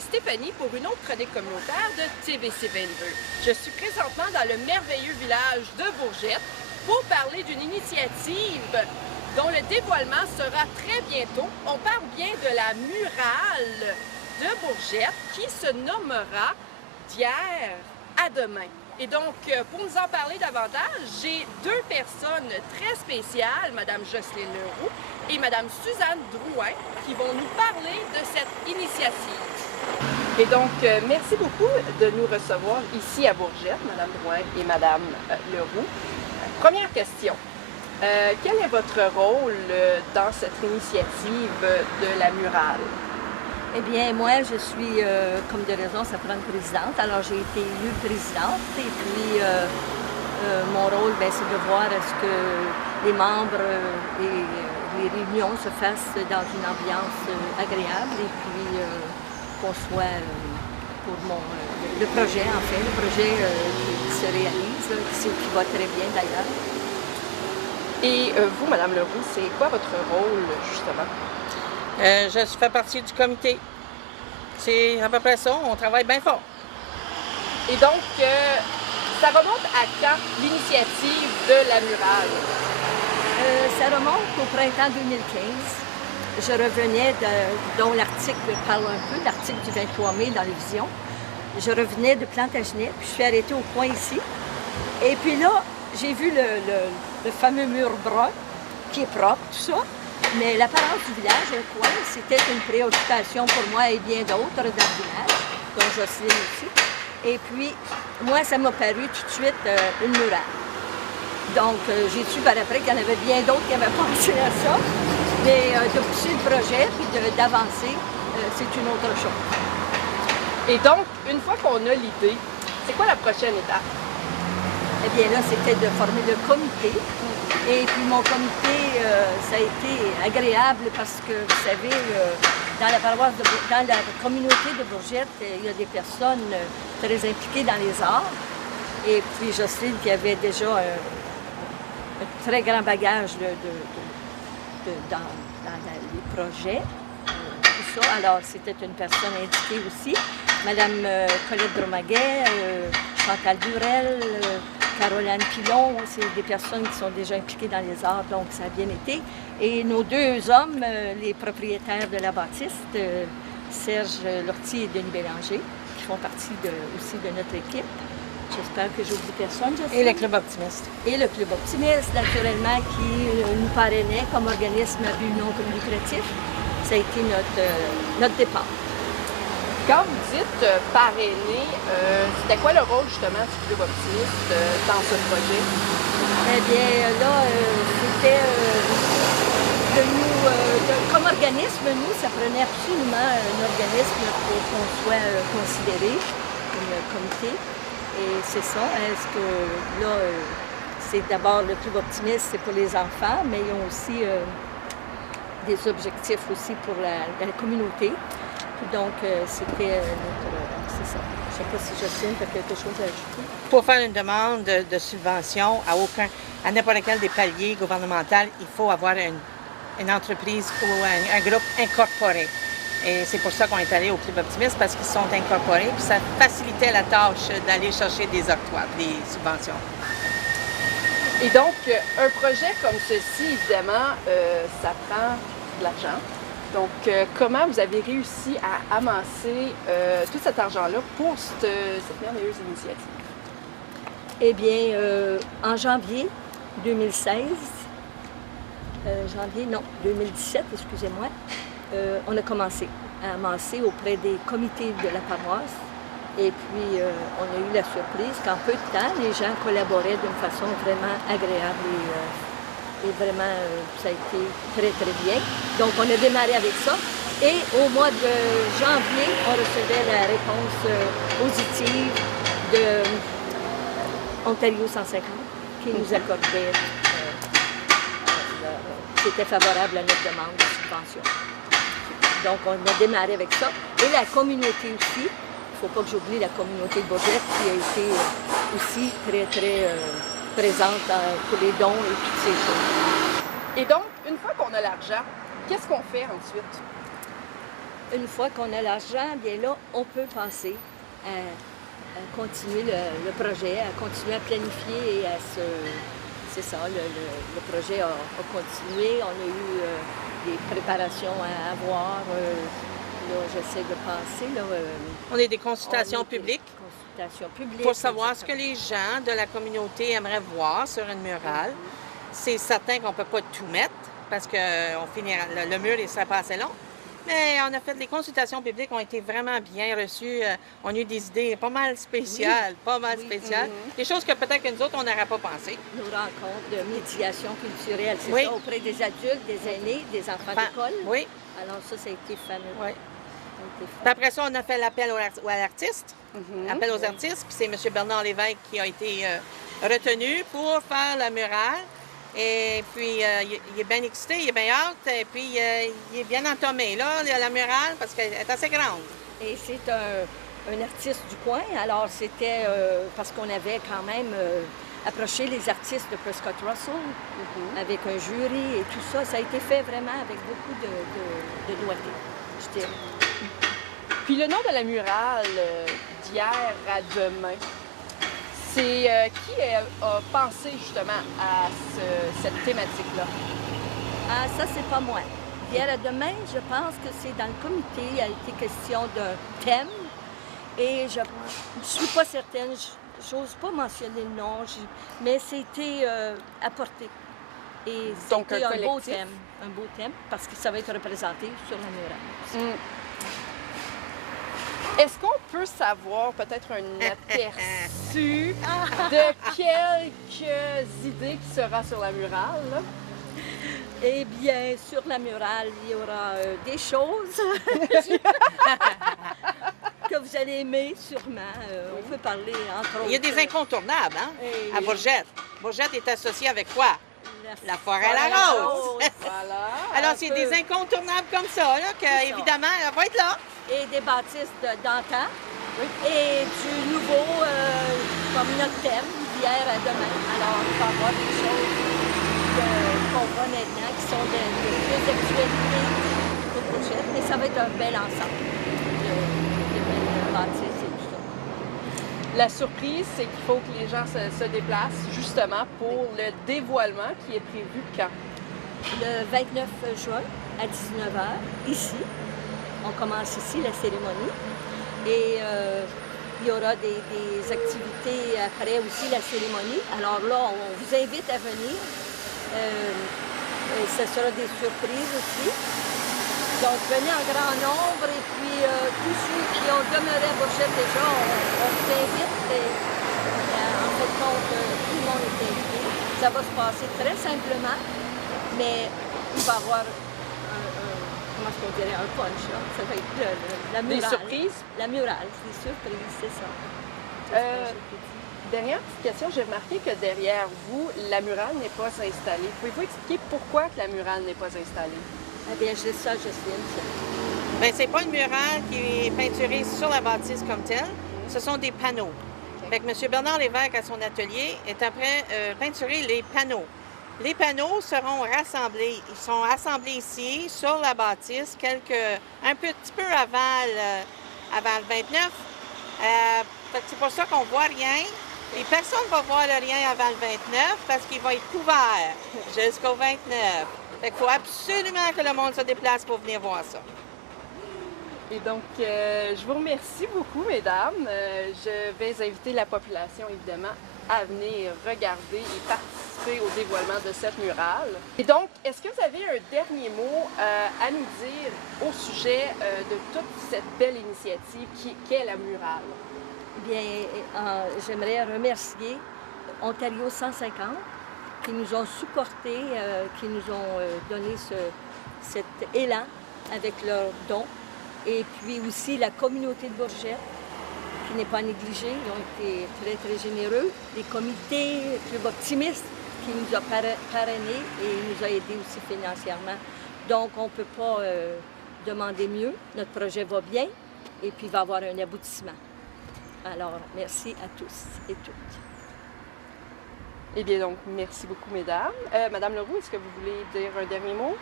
Stéphanie pour une autre chronique communautaire de TVC22. Je suis présentement dans le merveilleux village de Bourgette pour parler d'une initiative dont le dévoilement sera très bientôt. On parle bien de la murale de Bourgette qui se nommera d'hier à demain. Et donc, pour nous en parler davantage, j'ai deux personnes très spéciales, Mme Jocelyne Leroux et Mme Suzanne Drouin, qui vont nous parler de cette initiative. Et donc, merci beaucoup de nous recevoir ici à Bourgette, Mme Drouin et Mme Leroux. Première question. Quel est votre rôle dans cette initiative de la murale? Eh bien, moi, je suis, comme de raison, ça prend une présidente. Alors, j'ai été élue présidente. Et puis, mon rôle, c'est de voir à ce que les membres et les réunions se fassent dans une ambiance agréable. Et puis, qu'on soit pour le projet, en fait, le projet qui se réalise, qui va très bien d'ailleurs. Et vous, Mme Leroux, c'est quoi votre rôle, justement? Je fais partie du comité. C'est à peu près ça, on travaille bien fort. Et donc, ça remonte à quand l'initiative de la murale? Ça remonte au printemps 2015. Je revenais, dont l'article parle un peu, l'article du 23 mai dans les Visions. Je revenais de Plantagenet, puis je suis arrêtée au coin ici. Et puis là, j'ai vu le fameux mur brun, qui est propre, tout ça. Mais l'apparence du village, le coin, c'était une préoccupation pour moi et bien d'autres dans le village, dont Jocelyne aussi. Et puis, moi, ça m'a paru tout de suite une murale. Donc, j'ai su par après qu'il y en avait bien d'autres qui avaient pensé à ça. Mais de pousser le projet puis d'avancer, c'est une autre chose. Et donc, une fois qu'on a l'idée, c'est quoi la prochaine étape? Eh bien là, c'était de former le comité. Et puis mon comité, ça a été agréable parce que, vous savez, dans la communauté de Bourgette, il y a des personnes très impliquées dans les arts. Et puis Jocelyne qui avait déjà un très grand bagage dans les projets, tout ça. Alors, c'était une personne indiquée aussi. Madame Colette Dromaguet, Chantal Durel, Caroline Pilon, c'est des personnes qui sont déjà impliquées dans les arts, donc ça a bien été. Et nos deux hommes, les propriétaires de la bâtisse, Serge Lortie et Denis Bélanger, qui font partie aussi de notre équipe. J'espère que j'oublie personne. Et le Club Optimiste. Et le Club Optimiste, naturellement, qui nous parrainait comme organisme à but non lucratif. Ça a été notre départ. Quand vous dites parrainer, c'était quoi le rôle justement du Club Optimiste dans ce projet? Eh bien là, c'était de nous, comme organisme, nous, ça prenait absolument un organisme pour qu'on soit considéré comme comité. Et c'est ça, est-ce que là, c'est d'abord le Club Optimiste, c'est pour les enfants, mais ils ont aussi des objectifs aussi pour la communauté. Donc, c'était c'est ça. Je ne sais pas si Jocelyne a quelque chose à ajouter. Pour faire une demande de subvention à n'importe quel des paliers gouvernementaux, il faut avoir une entreprise ou un groupe incorporé. Et c'est pour ça qu'on est allé au Club Optimiste, parce qu'ils sont incorporés, puis ça facilitait la tâche d'aller chercher des octrois, des subventions. Et donc, un projet comme ceci, évidemment, ça prend de l'argent. Donc, comment vous avez réussi à amasser tout cet argent-là pour cette merveilleuse initiative? Eh bien, en janvier 2016, 2017, excusez-moi, on a commencé à amasser auprès des comités de la paroisse. Et puis, on a eu la surprise qu'en peu de temps, les gens collaboraient d'une façon vraiment agréable et vraiment, ça a été très, très bien. Donc, on a démarré avec ça. Et au mois de janvier, on recevait la réponse positive de Ontario 150 qui nous accordait, qui était favorable à notre demande de subvention. Donc, on a démarré avec ça. Et la communauté aussi. Il ne faut pas que j'oublie la communauté de Bourgette qui a été aussi très, très présente pour les dons et toutes ces choses. Et donc, une fois qu'on a l'argent, qu'est-ce qu'on fait ensuite? une fois qu'on a l'argent, bien là, on peut penser à continuer le projet, à continuer à planifier et à se... C'est ça, le projet a continué. On a eu des préparations à avoir. Là, j'essaie de penser. Là, On a des consultations publiques publiques pour savoir ce que les gens de la communauté aimeraient voir sur une murale. C'est certain qu'on ne peut pas tout mettre parce que le mur ne serait pas assez long. Mais on a fait les consultations publiques, ont été vraiment bien reçues. On a eu des idées pas mal spéciales, Des choses que peut-être que nous autres, on n'aurait pas pensé. Nos rencontres de médiation culturelle, c'est Oui. ça, auprès des adultes, des aînés, des enfants d'école. Oui. Alors ça a été fameux. Oui. Puis après ça, on a fait l'appel à l'artiste, appel aux artistes, puis c'est M. Bernard Lévesque qui a été retenu pour faire la murale. Et puis, il est bien excité, il est bien hâte, et puis il est bien entamé, là, la murale, parce qu'elle est assez grande. Et c'est un artiste du coin, alors c'était parce qu'on avait quand même approché les artistes de Prescott Russell avec un jury et tout ça. Ça a été fait vraiment avec beaucoup de doigté, je dirais. Puis le nom de la murale d'hier à demain, c'est qui a pensé justement à cette thématique-là? Ah, ça, c'est pas moi. D'hier à demain, je pense que c'est dans le comité, il a été question d'un thème. Et je ne suis pas certaine, j'ose pas mentionner le nom, mais c'était apporté. Et c'était un beau thème, parce que ça va être représenté sur la murale. Est-ce qu'on peut savoir peut-être un aperçu de quelques idées qui sera sur la murale? Là? Eh bien, sur la murale, il y aura des choses que vous allez aimer sûrement. On peut parler entre autres. Il y a des incontournables, hein? À Bourgette. Bourgette est associée avec quoi? La forêt à la rose. Voilà. Alors, c'est des incontournables comme ça, là, que, évidemment, elle va être là. Et des bâtisses d'antan. Et du nouveau, comme notre thème, d'hier à demain. Alors, il va y avoir des choses qu'on voit maintenant qui sont de plus d'actualité pour Bourgette. Mais ça va être un bel ensemble de belles bâtisses et tout ça. La surprise, c'est qu'il faut que les gens se déplacent justement pour le dévoilement qui est prévu quand? Le 29 juin à 19h, ici. On commence ici la cérémonie. Et il y aura des activités après aussi la cérémonie. Alors là, on vous invite à venir. Ce sera des surprises aussi. Donc venez en grand nombre et puis tous ceux qui ont demeuré à Bourgette déjà, on vous invite. Et, en fait, tout le monde est invité. Ça va se passer très simplement, mais il va y avoir comment est-ce qu'on dirait, un punch, là. Ça va être la murale. Des surprises? La murale, des surprises, c'est ça. Dernière petite question, j'ai remarqué que derrière vous, la murale n'est pas installée. Pouvez-vous expliquer pourquoi que la murale n'est pas installée? Eh bien, je dis ça, Jocelyne. Bien, c'est pas une murale qui est peinturée sur la bâtisse comme telle. Ce sont des panneaux. Fait que M. Bernard Lévesque, à son atelier, est après peinturer les panneaux. Les panneaux seront rassemblés. Ils sont assemblés ici, sur la bâtisse, un petit peu avant le 29. C'est pour ça qu'on ne voit rien. Et personne ne va voir le rien avant le 29 parce qu'il va être couvert jusqu'au 29. Fait qu'il faut absolument que le monde se déplace pour venir voir ça. Et donc, je vous remercie beaucoup, mesdames. Je vais inviter la population, évidemment, à venir regarder et participer au dévoilement de cette murale. Et donc, est-ce que vous avez un dernier mot à nous dire au sujet de toute cette belle initiative qu'est la murale? Bien, j'aimerais remercier Ontario 150 qui nous ont supportés, qui nous ont donné cet élan avec leurs dons. Et puis aussi la communauté de Bourgette, qui n'est pas négligée. Ils ont été très, très généreux. Les comités Club Optimiste, qui nous a parrainés et nous a aidés aussi financièrement. Donc, on ne peut pas demander mieux. Notre projet va bien et puis il va avoir un aboutissement. Alors, merci à tous et toutes. Eh bien, donc, merci beaucoup, mesdames. Madame Leroux, est-ce que vous voulez dire un dernier mot?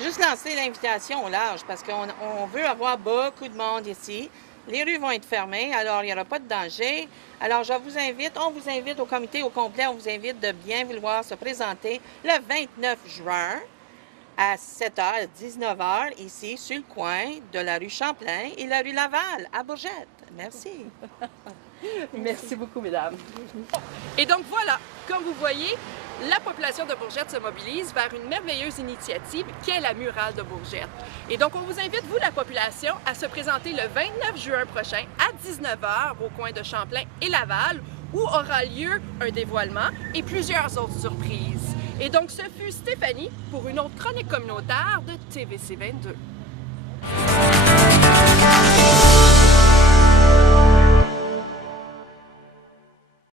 Juste lancer l'invitation au large parce qu'on veut avoir beaucoup de monde ici. Les rues vont être fermées, alors il n'y aura pas de danger. Alors, on vous invite au comité au complet, on vous invite de bien vouloir se présenter le 29 juin à 7h, à 19h, ici, sur le coin de la rue Champlain et la rue Laval, à Bourgette. Merci. Merci beaucoup, mesdames. Et donc voilà, comme vous voyez, la population de Bourgette se mobilise vers une merveilleuse initiative qui est la Murale de Bourgette. Et donc on vous invite, vous la population, à se présenter le 29 juin prochain à 19h au coin de Champlain et Laval, où aura lieu un dévoilement et plusieurs autres surprises. Et donc ce fut Stéphanie pour une autre chronique communautaire de TVC 22.